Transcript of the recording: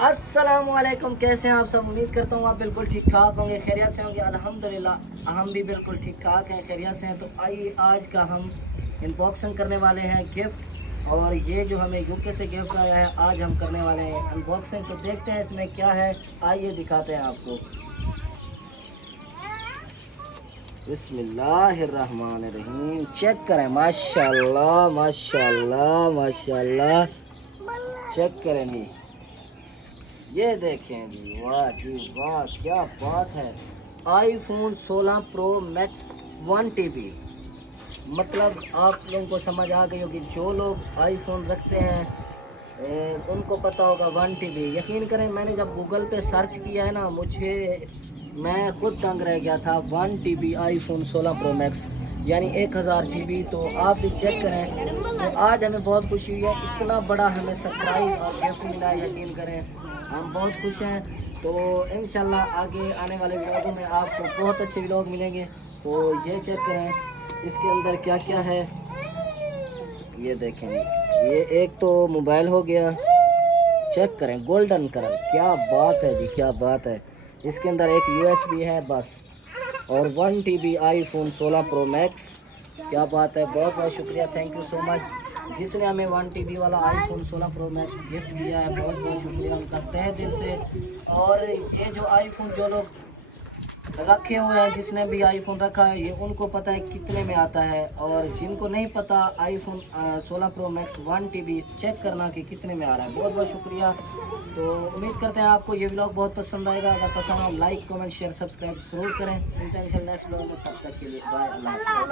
अस्सलाम वालेकुम, कैसे हैं आप सब। उम्मीद करता हूँ आप बिल्कुल ठीक ठाक होंगे, खैरियत से होंगे। अल्हम्दुलिल्लाह हम भी बिल्कुल ठीक ठाक हैं, खैरियत से हैं। तो आइए आज का हम अनबॉक्सिंग करने वाले हैं गिफ्ट, और ये जो हमें यूके से गिफ्ट आया है आज हम करने वाले हैं अनबॉक्सिंग। तो देखते हैं इसमें क्या है, आइए दिखाते हैं आपको। बिस्मिल्लाहिर्रहमानिर्रहीम। चेक करें, माशाल्लाह माशाल्लाह माशाल्लाह। चेक करें जी, ये देखें जी, वाह जी वाह, क्या बात है। IPhone 16 pro max 1 TB। मतलब आप लोगों को समझ आ गई होगी, जो लोग आईफोन रखते हैं उनको पता होगा 1 TB। यकीन करें, मैंने जब गूगल पे सर्च किया है ना, मैं खुद दंग रह गया था। 1 TB आईफोन 16 प्रो मैक्स यानी 1000 GB। तो आप भी चेक करें। तो आज हमें बहुत खुशी हुई है, इतना बड़ा हमें सरप्राइज़ और गिफ्ट मिला है। यकीन करें हम बहुत खुश हैं। तो इंशाल्लाह आगे आने वाले व्लॉगों में आपको बहुत अच्छे व्लॉग मिलेंगे। तो ये चेक करें इसके अंदर क्या क्या है, ये देखें। ये एक तो मोबाइल हो गया, चेक करें, गोल्डन कलर, क्या बात है जी, क्या बात है। इसके अंदर एक USB है बस, और 1 TB आईफोन 16 प्रो मैक्स। क्या बात है, बहुत बहुत शुक्रिया, थैंक यू सो मच जिसने हमें 1 TB वाला आईफोन 16 प्रो मैक्स गिफ्ट दिया है। बहुत बहुत शुक्रिया उनका तहे दिल से। और ये जो आईफोन जो लोग रखे हुए हैं, जिसने भी आईफोन रखा है, ये उनको पता है कितने में आता है। और जिनको नहीं पता, iPhone 16 pro max 1 TB check करना कि कितने में आ रहा है। बहुत बहुत शुक्रिया। तो उम्मीद करते हैं आपको ये व्लॉग बहुत पसंद आएगा। अगर पसंद हो लाइक कमेंट शेयर सब्सक्राइब जरूर करें। इंशाल्लाह नेक्स्ट व्लॉग में, तब तक के लिए बाय, अल्लाह हाफ़िज़।